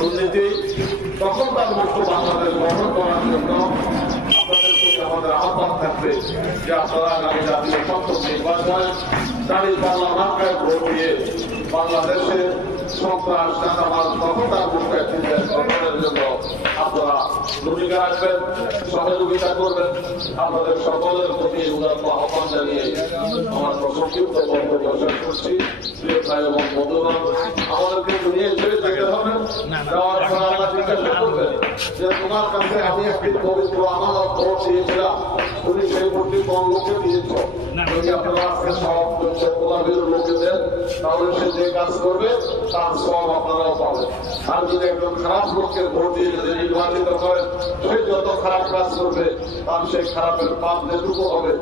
দুর্নীতি তখন তার মুক্ত বাংলাদেশ গঠন করার জন্য আপনাদের প্রতি আমাদের আহ্বান থাকবে যে আপনারা আগামী জাতীয় সপ্তম নির্বাচনে পাল্লা মার্কায় ভোট দিয়ে বাংলাদেশে সন্ত্রাস, চাঁদাবাজ তখন তার মুখে গঠনের জন্য আপনারা ভূমিকা রাখবেন, সহযোগিতা করবেন। আপনাদের সকলের প্রতি উদাত্ত আহ্বান জানিয়ে আমার সংক্ষিপ্ত বক্তব্য শেষ করছি। প্রিয় ভাই এবং বন্ধুগণ, আমাদেরকে যেতে হবে যাওয়ার পর আল্লাহ যে কাজ করবে তার আপনারাও আর যদি খারাপ সে খারাপ কাজ খারাপের পাপ হবে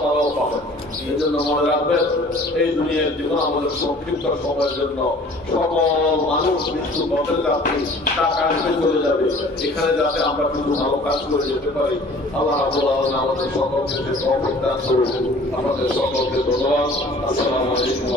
পাবেন এই জন্য মনে রাখবেন, এই দুনিয়ার জীবন আমাদের চলে যাবে। এখানে যাতে আমরা কিন্তু ভালো কাজ করে যেতে পারি। আল্লাহ রাবুল আলম আমাদের সকলকে যে করুন আমাদের সকলকে ধন্যবাদ। আসসালামু আলাইকুম।